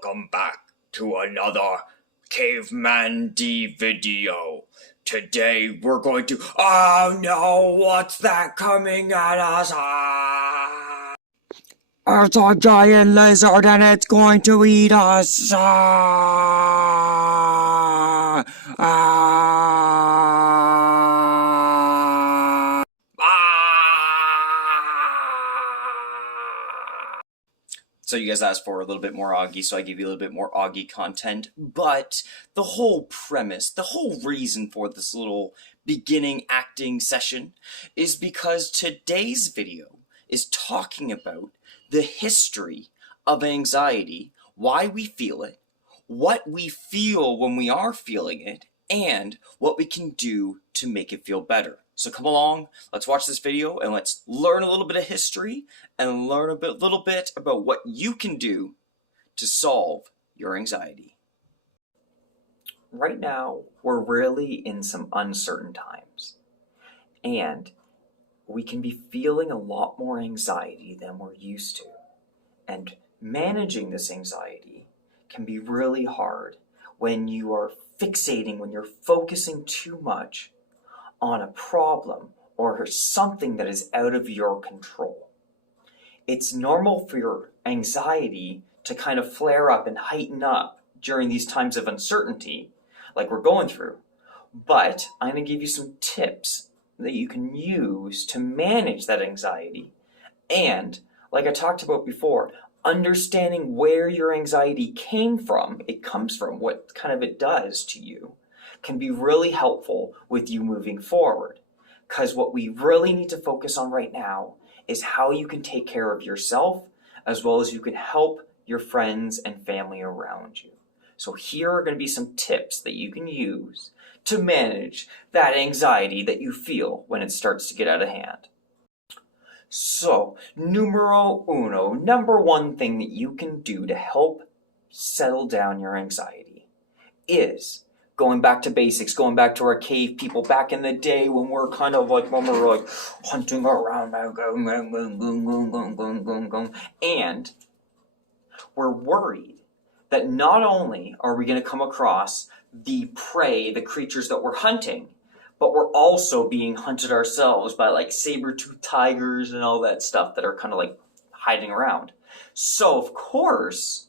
welcome back to another Caveman D video. Today we're going to... Oh no, what's that coming at us? It's a giant lizard and it's going to eat us. So you guys asked for a little bit more Oggy, so I give you a little bit more Oggy content. But the whole premise, the whole reason for this little beginning acting session is because today's video is talking about the history of anxiety, why we feel it, what we feel when we are feeling it, and what we can do to make it feel better. So come along, let's watch this video and let's learn a little bit of history and learn a little bit about what you can do to solve your anxiety. Right now, we're really in some uncertain times, and we can be feeling a lot more anxiety than we're used to. And managing this anxiety can be really hard when you are fixating, when you're focusing too much on a problem or something that is out of your control. It's normal for your anxiety to kind of flare up and heighten up during these times of uncertainty like we're going through. But I'm going to give you some tips that you can use to manage that anxiety. And like I talked about before, understanding where your anxiety comes from, what kind of it does to you, can be really helpful with you moving forward. Because what we really need to focus on right now is how you can take care of yourself as well as you can help your friends and family around you. So here are going to be some tips that you can use to manage that anxiety that you feel when it starts to get out of hand. So, numero uno, number one thing that you can do to help settle down your anxiety is going back to basics, going back to our cave people back in the day when we're kind of like, when we're like hunting around, and we're worried that not only are we going to come across the prey, the creatures that we're hunting, but we're also being hunted ourselves by like saber-toothed tigers and all that stuff that are kind of like hiding around. So of course,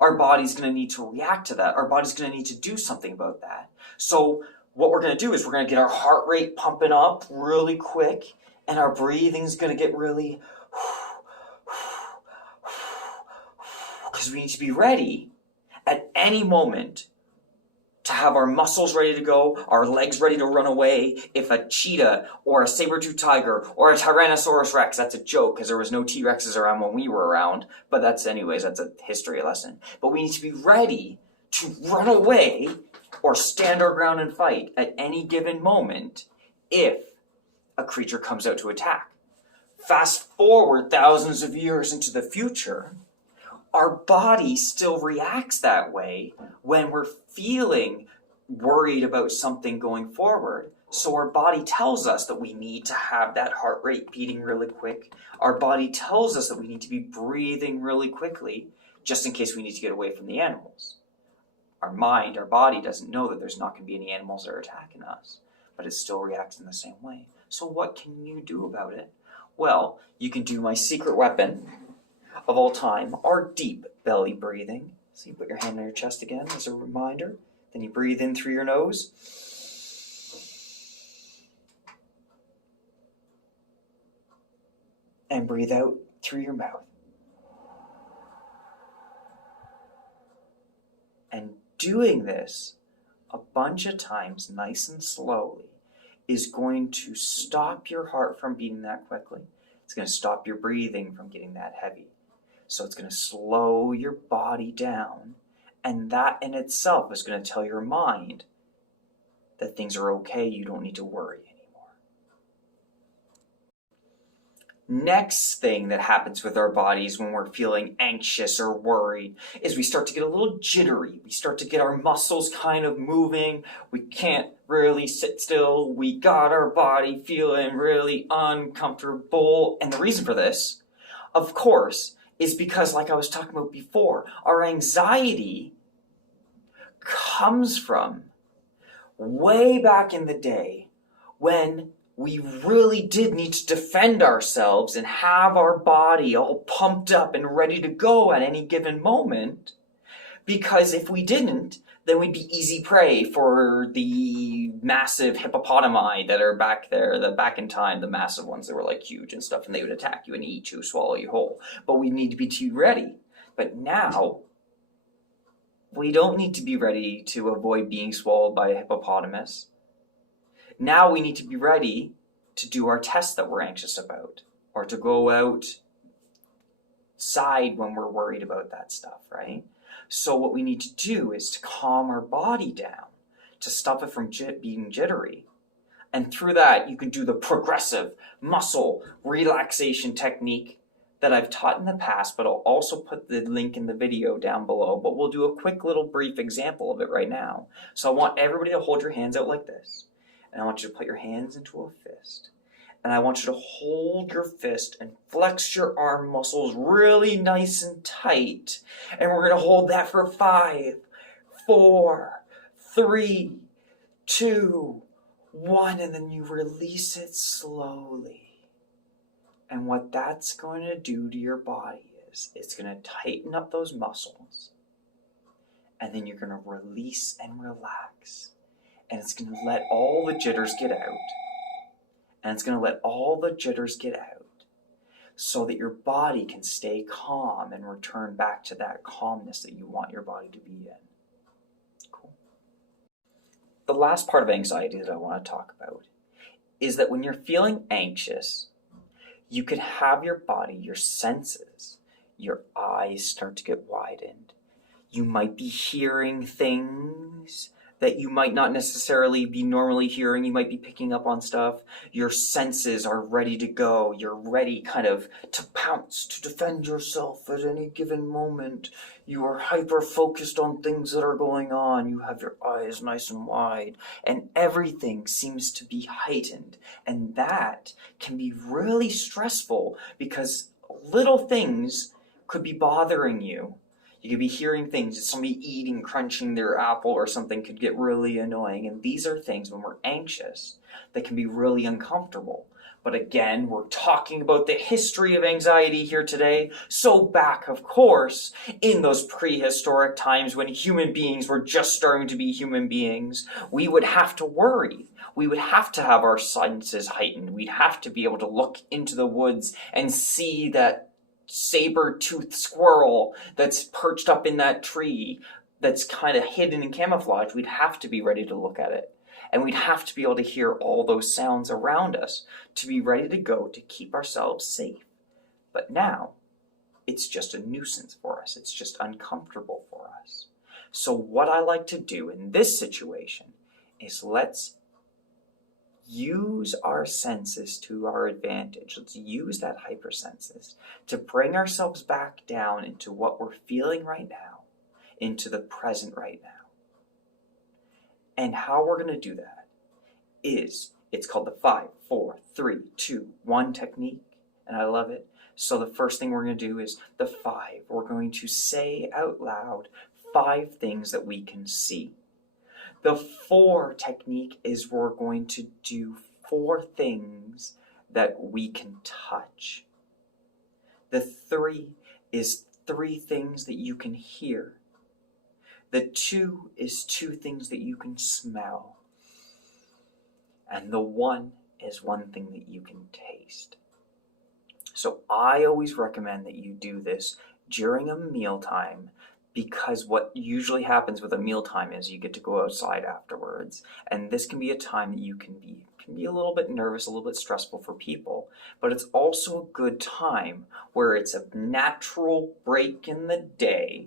our body's going to need to react to that. Our body's going to need to do something about that. So what we're going to do is we're going to get our heart rate pumping up really quick, and our breathing's going to get really, because we need to be ready at any moment to have our muscles ready to go, our legs ready to run away. If a cheetah or a saber-toothed tiger or a Tyrannosaurus Rex, that's a joke because there was no T-Rexes around when we were around, but that's a history lesson. But we need to be ready to run away or stand our ground and fight at any given moment if a creature comes out to attack. Fast forward thousands of years into the future, our body still reacts that way when we're feeling worried about something going forward. So our body tells us that we need to have that heart rate beating really quick. Our body tells us that we need to be breathing really quickly just in case we need to get away from the animals. Our mind, our body doesn't know that there's not going to be any animals that are attacking us, but it still reacts in the same way. So what can you do about it? Well, you can do my secret weapon of all time, our deep belly breathing. So you put your hand on your chest again as a reminder. Then you breathe in through your nose. And breathe out through your mouth. And doing this a bunch of times, nice and slowly, is going to stop your heart from beating that quickly. It's going to stop your breathing from getting that heavy. So it's going to slow your body down, and that in itself is going to tell your mind that things are okay, you don't need to worry anymore. Next thing that happens with our bodies when we're feeling anxious or worried is we start to get a little jittery. We start to get our muscles kind of moving. We can't really sit still. We got our body feeling really uncomfortable. And the reason for this, of course, is because, like I was talking about before, our anxiety comes from way back in the day when we really did need to defend ourselves and have our body all pumped up and ready to go at any given moment. Because if we didn't, then we'd be easy prey for the massive hippopotami that are back there, back in time, the massive ones that were like huge and stuff, and they would attack you and eat you, swallow you whole. But we need to be too ready. But now, we don't need to be ready to avoid being swallowed by a hippopotamus. Now we need to be ready to do our tests that we're anxious about, or to go outside when we're worried about that stuff, right? So what we need to do is to calm our body down, to stop it from being jittery. And through that, you can do the progressive muscle relaxation technique that I've taught in the past, but I'll also put the link in the video down below, but we'll do a quick little brief example of it right now. So I want everybody to hold your hands out like this. And I want you to put your hands into a fist. And I want you to hold your fist and flex your arm muscles really nice and tight. And we're going to hold that for 5, 4, 3, 2, 1, and then you release it slowly. And what that's going to do to your body is it's going to tighten up those muscles. And then you're going to release and relax. And it's going to let all the jitters get out. And it's going to let all the jitters get out so that your body can stay calm and return back to that calmness that you want your body to be in. Cool. The last part of anxiety that I want to talk about is that when you're feeling anxious, you could have your body, your senses, your eyes start to get widened. You might be hearing things that you might not necessarily be normally hearing. You might be picking up on stuff. Your senses are ready to go. You're ready kind of to pounce, to defend yourself at any given moment. You are hyper-focused on things that are going on. You have your eyes nice and wide, and everything seems to be heightened. And that can be really stressful because little things could be bothering you. You could be hearing things, somebody eating, crunching their apple or something could get really annoying. And these are things when we're anxious that can be really uncomfortable. But again, we're talking about the history of anxiety here today. So back, of course, in those prehistoric times when human beings were just starting to be human beings, we would have to worry. We would have to have our senses heightened. We'd have to be able to look into the woods and see that saber-toothed squirrel that's perched up in that tree that's kind of hidden in camouflage. We'd have to be ready to look at it. And we'd have to be able to hear all those sounds around us to be ready to go to keep ourselves safe. But now, it's just a nuisance for us. It's just uncomfortable for us. So what I like to do in this situation is let's use our senses to our advantage. Let's use that hypersenses to bring ourselves back down into what we're feeling right now, into the present right now. And how we're going to do that is, it's called the 5, 4, 3, 2, 1 technique, and I love it. So the first thing we're going to do is the 5. We're going to say out loud 5 things that we can see. The 4 technique is we're going to do 4 things that we can touch. The 3 is 3 things that you can hear. The 2 is 2 things that you can smell. And the 1 is 1 thing that you can taste. So I always recommend that you do this during a mealtime, because what usually happens with a mealtime is you get to go outside afterwards, and this can be a time that you can be a little bit nervous, a little bit stressful for people, but it's also a good time where it's a natural break in the day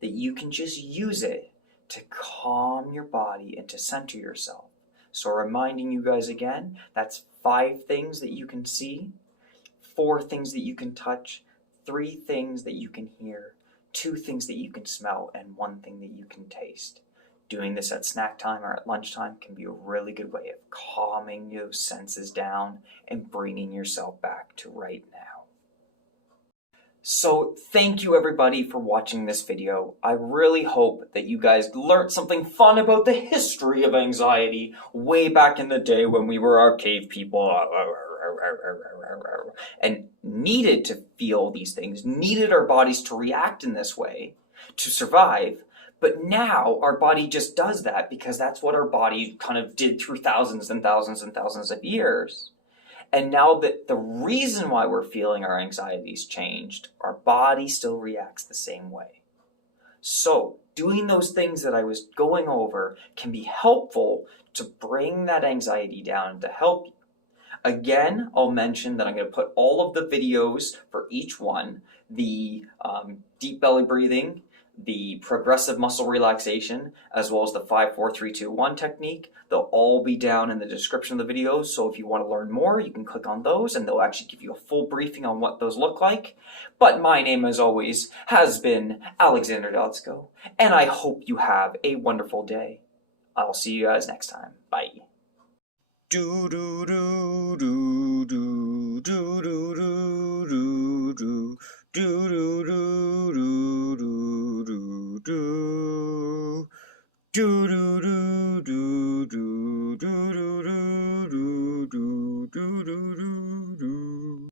that you can just use it to calm your body and to center yourself. So reminding you guys again, that's 5 things that you can see, 4 things that you can touch, 3 things that you can hear, 2 things that you can smell, and 1 thing that you can taste. Doing this at snack time or at lunchtime can be a really good way of calming those senses down and bringing yourself back to right now. So thank you everybody for watching this video. I really hope that you guys learned something fun about the history of anxiety way back in the day when we were our cave people and needed to feel these things, needed our bodies to react in this way to survive. But now our body just does that because that's what our body kind of did through thousands and thousands and thousands of years. And now that the reason why we're feeling our anxieties changed, our body still reacts the same way. So doing those things that I was going over can be helpful to bring that anxiety down, to help you. Again, I'll mention that I'm going to put all of the videos for each one, the deep belly breathing, the progressive muscle relaxation, as well as the 5-4-3-2-1 technique. They'll all be down in the description of the videos, so if you want to learn more, you can click on those and they'll actually give you a full briefing on what those look like. But my name, as always, has been Alexander Dotzko, and I hope you have a wonderful day. I'll see you guys next time. Bye. Do do do do do do do do do do do do do do do do do